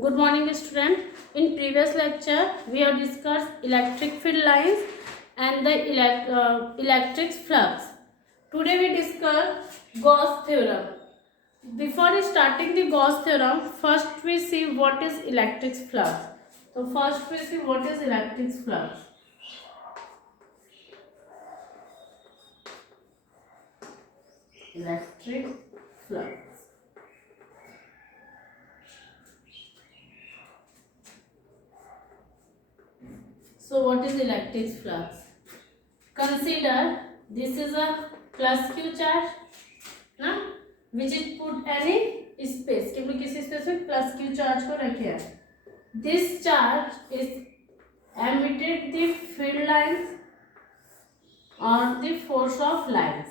Good morning, student. In previous lecture, we have discussed electric field lines and the electric flux. Today we discuss Gauss theorem. Before starting the Gauss theorem, first we see what is electric flux. So first we see what is electric flux. Electric flux. So what is electric flux? Consider this is a plus q charge, ना, which is put any space, कि किसी space में plus q charge को रखे हैं. This charge is emitted the field lines or the force of lines.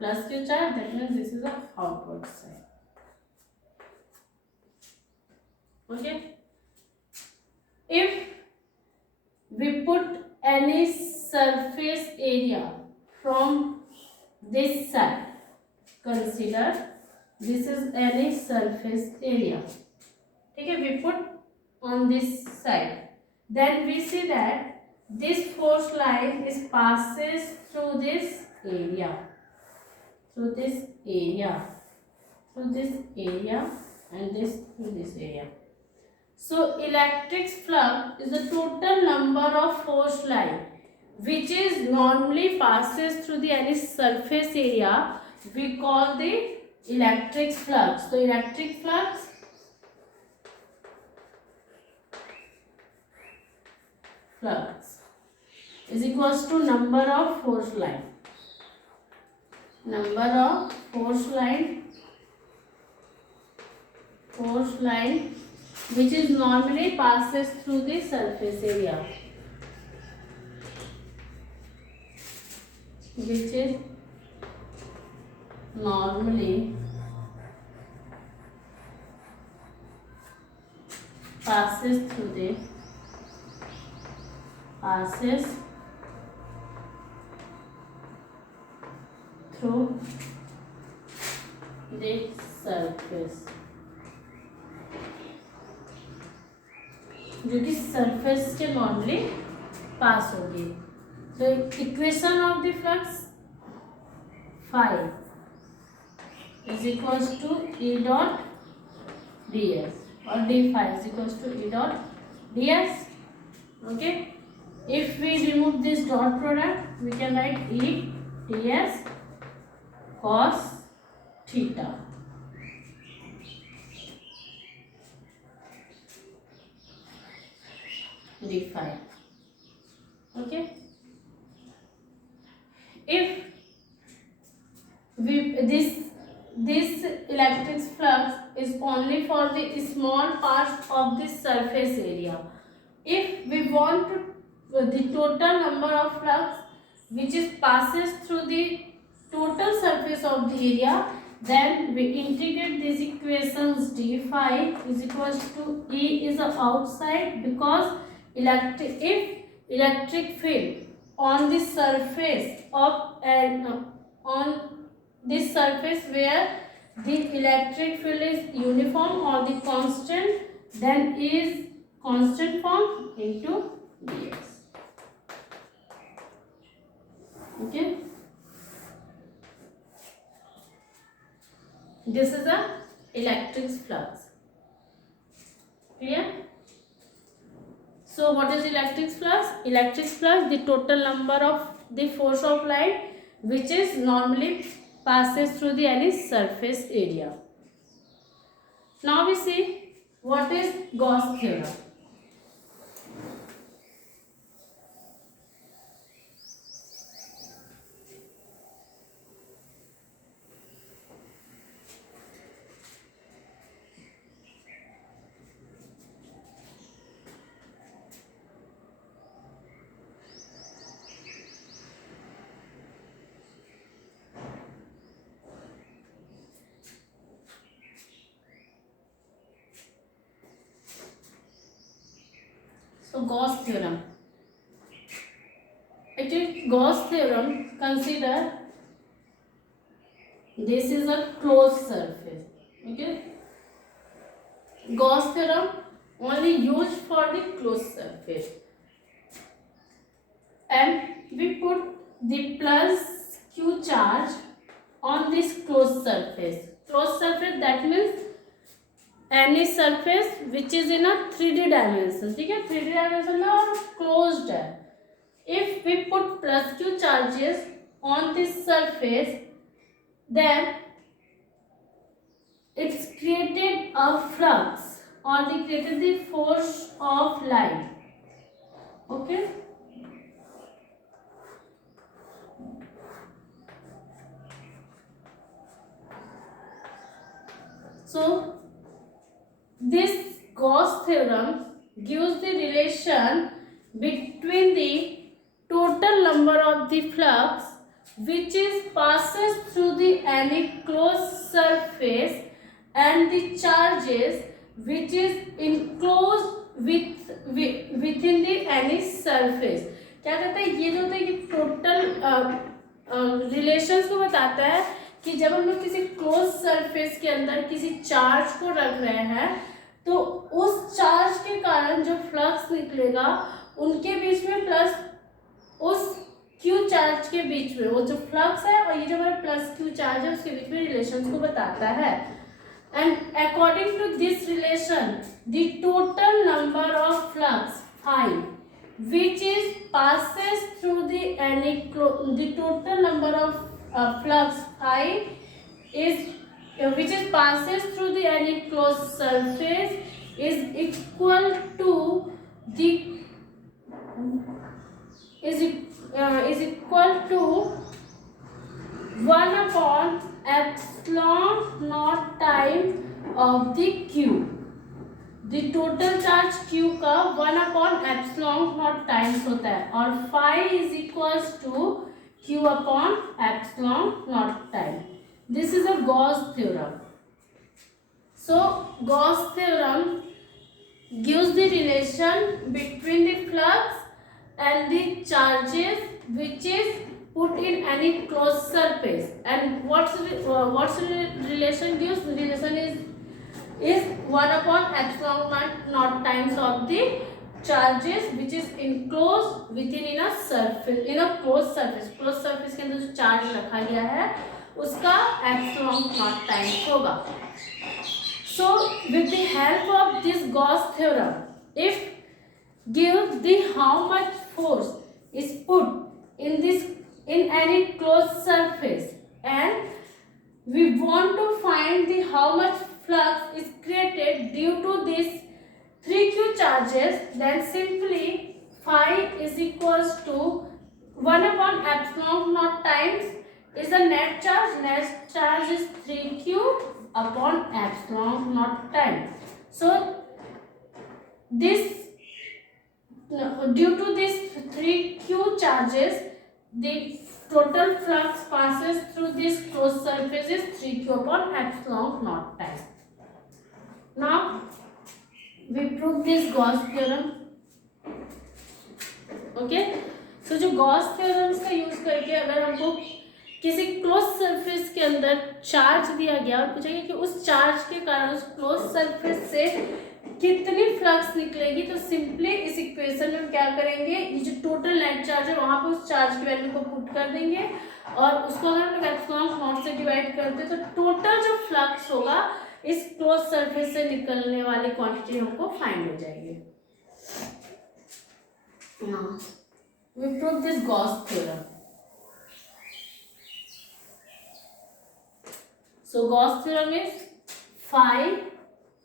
Plus q charge, that means this is a outward side. Okay. If we put any surface area from this side, consider this is any surface area. Okay, we put on this side, then we see that this force line is passes through this area, through this area, through this area, and this through this area. So electric flux is the total number of force line which is normally passes through the any surface area. We call the electric flux. So electric flux is equals to number of force line. Number of force line which is normally passes through the surface area, which is normally passes through the surface, जो कि surface से normally पास होगी. तो equation of the flux phi is equals to E dot ds or d phi is equals to E dot ds. Okay, if we remove this dot product, we can write E ds cos theta. D phi. Okay, if we this electric flux is only for the small parts of this surface area. If we want the total number of flux which is passes through the total surface of the area, then we integrate these equations. D phi is equals to E is outside, because if electric field on the surface of on this surface where the electric field is uniform or the constant, then is constant form into dx. Okay, this is a electric flux. Clear? So what is electric flux? Electric flux, the total number of the force of light which is normally passes through the any surface area. Now we see what is Gauss theorem. So Gauss theorem. It is Gauss theorem. Consider this is a closed surface. Okay, Gauss theorem only used for the closed surface, and we put the plus q charge on this closed surface. Closed surface, that means any surface which is in a 3D dimension. ठीक है, 3D dimension में और closed है. If we put plus q charges on this surface, then it's created a flux, or they created the force of light. Okay. So this Gauss theorem gives the relation between the total number of the flux which is passes through the any closed surface and the charges which is enclosed within the any surface. क्या कहता है, ये जो होता है कि total relations को बताता है कि जब हम लोग किसी क्लोज सरफेस के अंदर किसी चार्ज को रख रहे हैं तो उस चार्ज के कारण जो फ्लक्स निकलेगा उनके बीच में प्लस उस क्यू चार्ज के बीच में वो जो फ्लक्स है और ये जो हमारा प्लस क्यू चार्ज है उसके बीच में रिलेशंस को बताता है. And according to this relation the total number of flux phi which is passes through the total number of flux phi is which is passes through the any closed surface is equal to the is equal to 1 upon epsilon naught time of the q. The total charge q का 1 upon epsilon naught times होता है और phi is equals to q upon epsilon naught time. This is a Gauss theorem. So Gauss theorem gives the relation between the flux and the charges which is put in any closed surface. And what's relation gives? The relation is 1 upon epsilon naught times of the charges which is enclosed within in a surface, in a closed surface. Closed surface के अंदर जो charge रखा गया है उसका epsilon naught times होगा. So with the help of this Gauss theorem, if give the how much force is put in any closed surface and we want to find the how much flux is created due to this 3q charges, then simply phi is equals to 1 upon epsilon naught times is the net charge. Net charge is 3q upon epsilon naught time. So this due to this 3q charges, the total flux passes through this closed surface is 3q upon epsilon naught time. Now we prove this Gauss theorem. Okay, so जो Gauss theorem का use करके अगर हमको किसी close surface के अंदर charge दिया गया और पूछा गया कि उस चार्ज के कारण उस क्लोज सरफेस से कितनी फ्लक्स निकलेगी, तो सिंपली इस इक्वेशन में क्या करेंगे, ये जो टोटल नेट चार्ज है वहां पे उस चार्ज की वैल्यू को पुट कर देंगे और उसको अगर हम लोग एप्सिलॉन नॉट से डिवाइड करते हैं तो टोटल जो फ्लक्स होगा इस क्लोज सरफेस से निकलने वाली क्वांटिटी हमको फाइंड हो जाएगी. We prove this Gauss theorem. So Gauss theorem is phi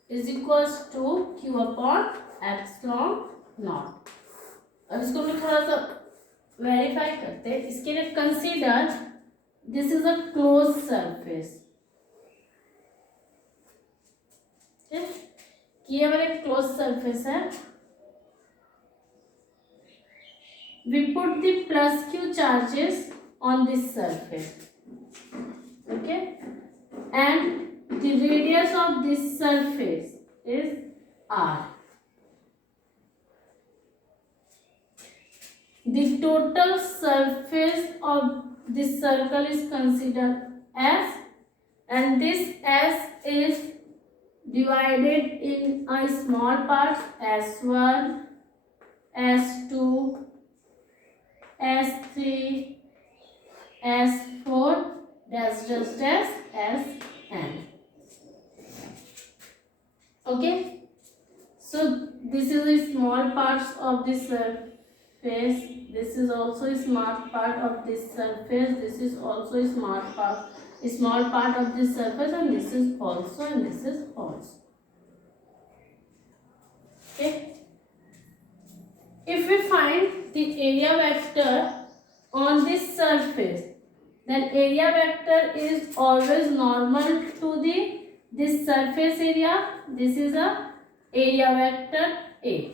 is equals to q upon epsilon naught. अब इसको हम थोड़ा सा वेरीफाई करते हैं. इसके लिए consider this is a close surface. ये हमारे क्लोज सरफेस है. We put the plus q charges on this surface. Okay, and the radius of this surface is r. The total surface of this circle is considered S, and this S is divided in a small parts S1, S2, S3, S4, dash dash dash Sn. Okay. So this is a small parts of the surface. This is also a small part of this surface. This is also a small part of this surface, and this is also, and this is also. Okay. If we find the area vector on this surface, then area vector is always normal to this surface area. This is a area vector A,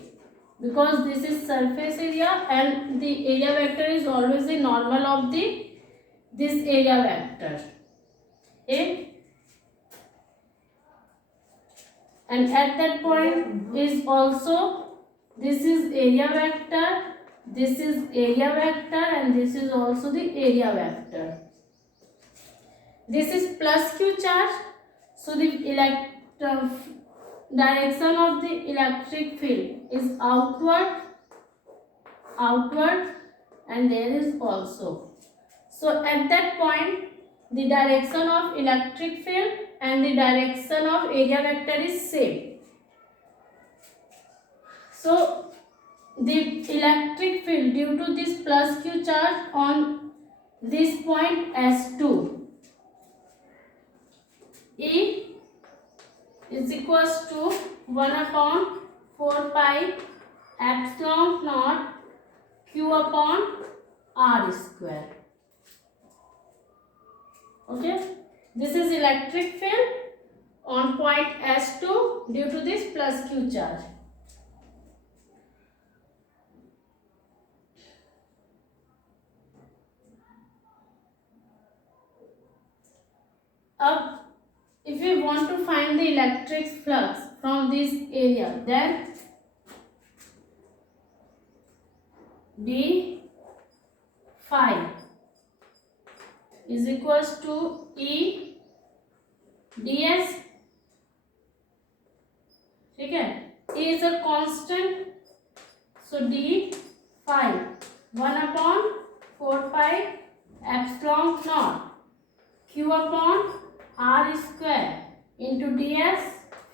because this is surface area and the area vector is always the normal of this area vector A, and at that point is also this is area vector, this is area vector, and this is also the area vector. This is plus Q charge, so the direction of the electric field is outward, and there is also. So at that point, the direction of electric field and the direction of area vector is same. So the electric field due to this plus Q charge on this point S2, E is equals to 1 upon 4 pi epsilon naught Q upon R square. Okay, this is electric field on point S2 due to this plus Q charge. If we want to find the electric flux from this area, then d phi is equals to E ds. ठीक है, E is a constant, so d phi 1 upon 4 pi epsilon naught Q upon R square into ds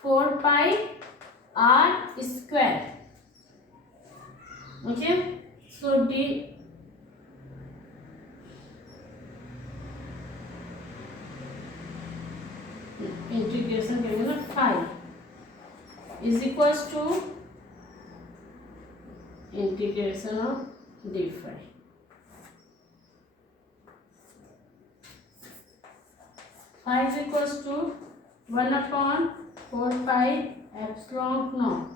4 pi R square. Okay, so d integration करेंगे ना, phi is equals to integration of d phi. Phi is equals to 1 upon 4 pi epsilon naught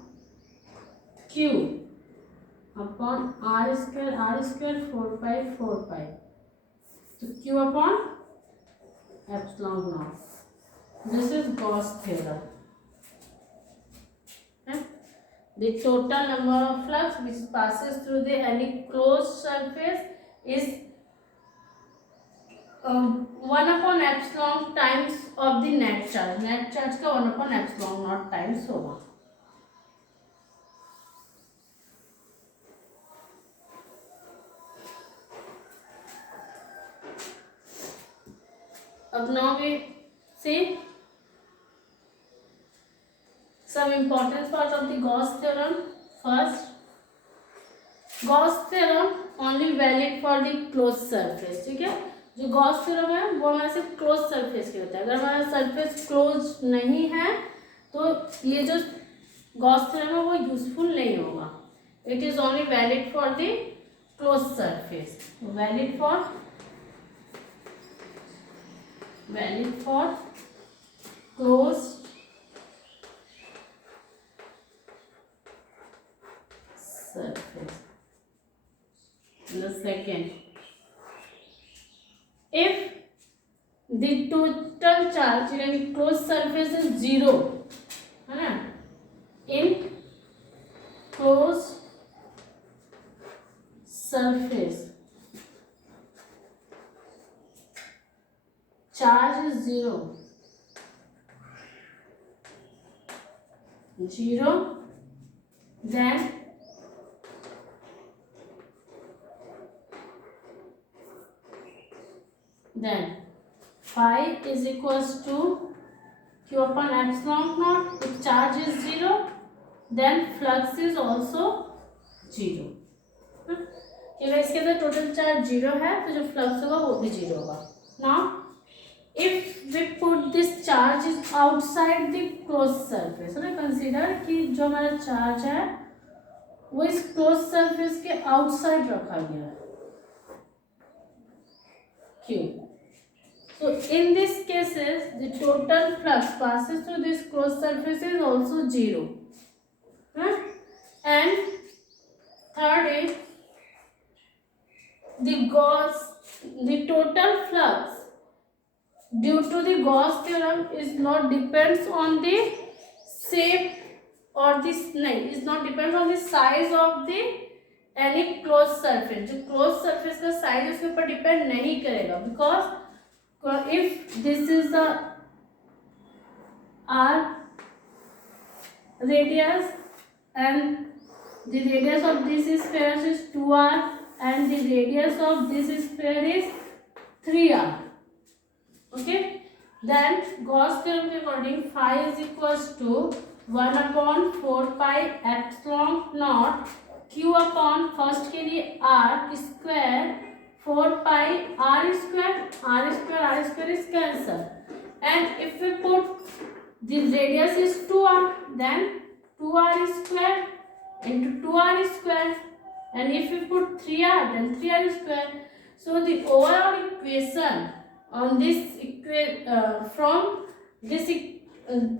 Q upon R square 4 pi. So Q upon epsilon naught. This is Gauss theorem. The total number of flux which passes through any closed surface is 1 upon epsilon times of the net charge. Net charge का 1 upon epsilon naught times होगा. अब now we see some important part of the Gauss theorem. First, Gauss theorem only valid for the closed surface. ठीक है, जो Gauss theorem है वो हमारे सिर्फ क्लोज सरफेस के होता है. अगर हमारा सरफेस क्लोज नहीं है तो ये जो गॉस थ्योरम है वो यूजफुल नहीं होगा. It is only valid for the close surface. Valid for close surface. The second, if the total charge in a closed surface is 0, है ना, in closed surface charge is 0, 0. Then phi is equals to Q upon epsilon naught. If charge is 0, then flux is also 0. अगर इसके अंदर total charge 0 है तो जो flux होगा वो भी 0 होगा. Now if we put this charge is outside the closed surface, so consider कि जो हमारा चार्ज है वो इस क्लोज सरफेस के आउटसाइड रखा गया है Q. So in this cases the total flux passes through this closed surface is also 0. And third is the total flux due to the Gauss theorem is not depends on the shape or this नहीं is not depends on the size of the any closed surface. जो closed surface का size उसके ऊपर depend नहीं करेगा, because if this is the R radius and the radius of this sphere is 2R and the radius of this sphere is 3R. Okay, then Gauss theorem के according phi is equals to 1 upon 4 pi epsilon naught Q upon first के लिए R square 4 pi R square is cancel, and if we put the radius is 2R, then 2R square into 2R square, and if we put 3R, then 3R square. So the overall equation on this from this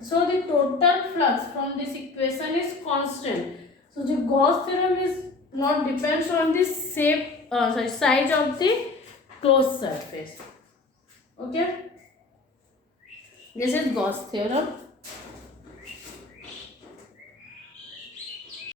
so the total flux from this equation is constant. So the Gauss theorem is not depends on the shape size of the closed surface. Okay, this is Gauss theorem.